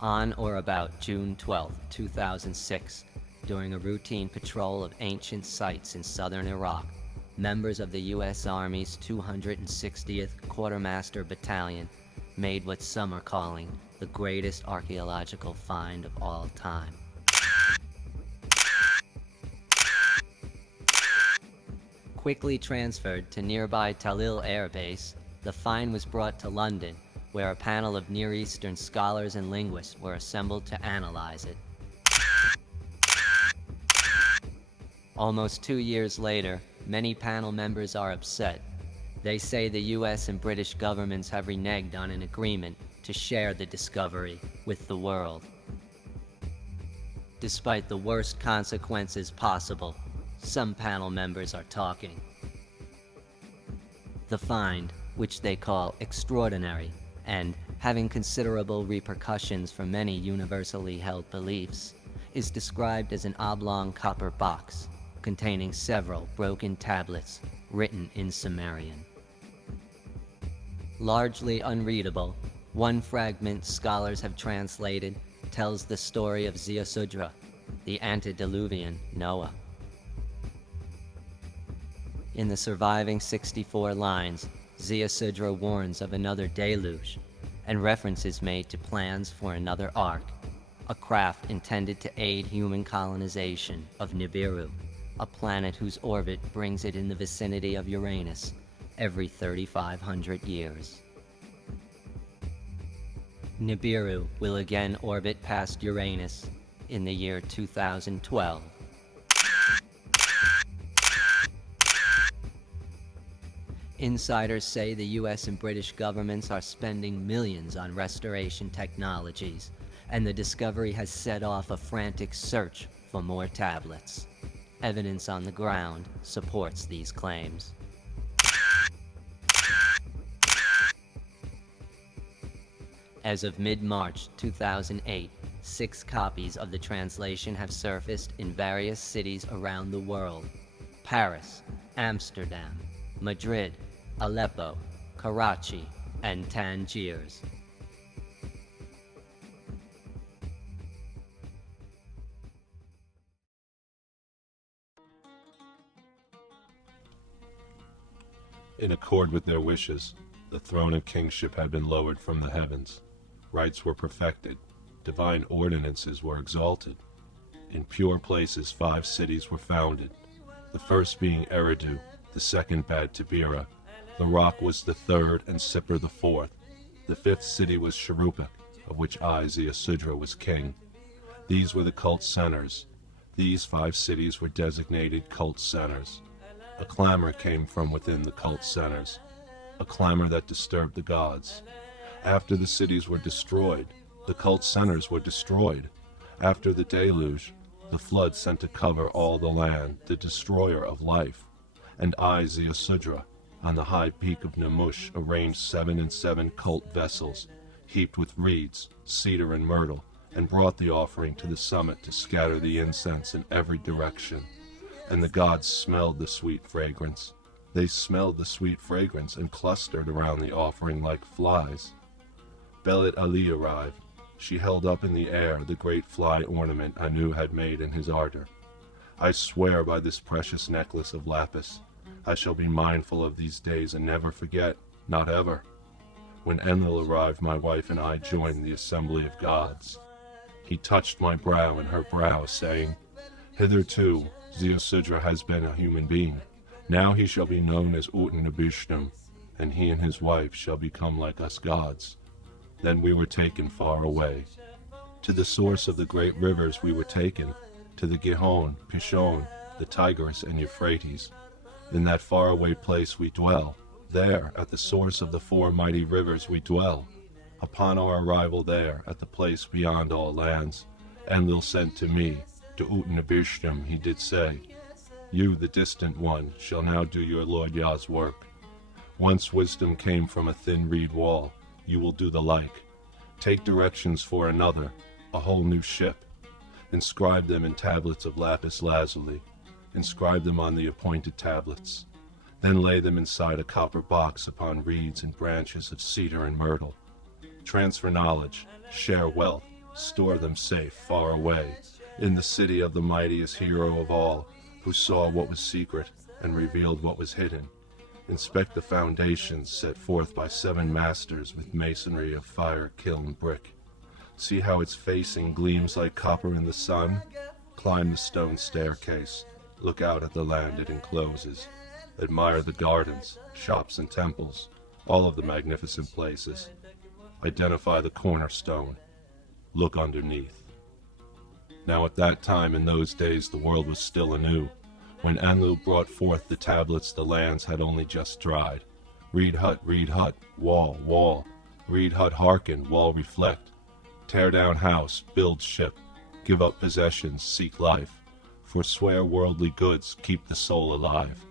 On or about June 12, 2006, during a routine patrol of ancient sites in southern Iraq, members of the U.S. Army's 260th Quartermaster Battalion made what some are calling the greatest archaeological find of all time. Quickly transferred to nearby Talil Air Base, the find was brought to London, where a panel of Near Eastern scholars and linguists were assembled to analyze it. Almost 2 years later, many panel members are upset. They say the US and British governments have reneged on an agreement to share the discovery with the world. Despite the worst consequences possible, some panel members are talking. The find, which they call extraordinary, and having considerable repercussions for many universally held beliefs, is described as an oblong copper box containing several broken tablets written in Sumerian. Largely unreadable, one fragment scholars have translated tells the story of Ziusudra, the antediluvian Noah. In the surviving 64 lines, Ziusudra warns of another deluge, and reference is made to plans for another ark, a craft intended to aid human colonization of Nibiru, a planet whose orbit brings it in the vicinity of Uranus every 3,500 years. Nibiru will again orbit past Uranus in the year 2012. Insiders say the US and British governments are spending millions on restoration technologies, and the discovery has set off a frantic search for more tablets. Evidence on the ground supports these claims. As of mid-March 2008, 6 copies of the translation have surfaced in various cities around the world: Paris, Amsterdam, Madrid, Aleppo, Karachi, and Tangiers. In accord with their wishes, the throne and kingship had been lowered from the heavens. Rights were perfected. Divine ordinances were exalted. In pure places 5 cities were founded, the first being Eridu, the second Bad Tabira, Larak was the third, and Sippar the fourth. The 5th city was Sharuppak, of which I, Ziusudra, was king. These were the cult centers. These 5 cities were designated cult centers. A clamor came from within the cult centers, a clamor that disturbed the gods. After the cities were destroyed, the cult centers were destroyed. After the deluge, the flood sent to cover all the land, the destroyer of life. And I, Ziusudra, on the high peak of Namush, arranged 7 and 7 cult vessels, heaped with reeds, cedar, and myrtle, and brought the offering to the summit to scatter the incense in every direction. And the gods smelled the sweet fragrance. They smelled the sweet fragrance and clustered around the offering like flies. Belit Ali arrived. She held up in the air the great fly ornament Anu had made in his ardor. I swear by this precious necklace of lapis, I shall be mindful of these days and never forget, not ever. When Enlil arrived, my wife and I joined the assembly of gods. He touched my brow and her brow, saying, "Hitherto, Ziusudra has been a human being. Now he shall be known as Utnapishtim, and he and his wife shall become like us gods." Then we were taken far away. To the source of the great rivers we were taken, to the Gihon, Pishon, the Tigris, and Euphrates. In that faraway place we dwell. There, at the source of the 4 mighty rivers we dwell. Upon our arrival there, at the place beyond all lands, Enlil sent to me, to Utnapishtim, he did say, "You, the distant one, shall now do your Lord Yah's work. Once wisdom came from a thin reed wall, you will do the like. Take directions for another, a whole new ship. Inscribe them in tablets of lapis lazuli. Inscribe them on the appointed tablets. Then lay them inside a copper box upon reeds and branches of cedar and myrtle. Transfer knowledge, share wealth, store them safe, far away, in the city of the mightiest hero of all, who saw what was secret and revealed what was hidden. Inspect the foundations set forth by 7 masters with masonry of fire kiln brick. See how its facing gleams like copper in the sun? Climb the stone staircase. Look out at the land it encloses. Admire the gardens, shops and temples, all of the magnificent places. Identify the cornerstone. Look underneath. Now at that time in those days the world was still anew. When Enlil brought forth the tablets, the lands had only just dried. Reed hut, wall, wall. Reed hut, hearken, wall, reflect. Tear down house, build ship. Give up possessions, seek life. Forswear worldly goods, keep the soul alive.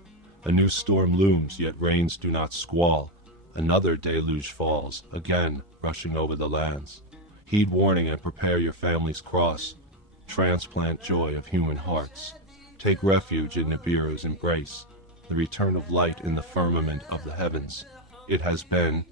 A new storm looms, yet rains do not squall. Another deluge falls, again rushing over the lands. Heed warning and prepare your family's cross. Transplant joy of human hearts. Take refuge in Nibiru's embrace, the return of light in the firmament of the heavens. It has been,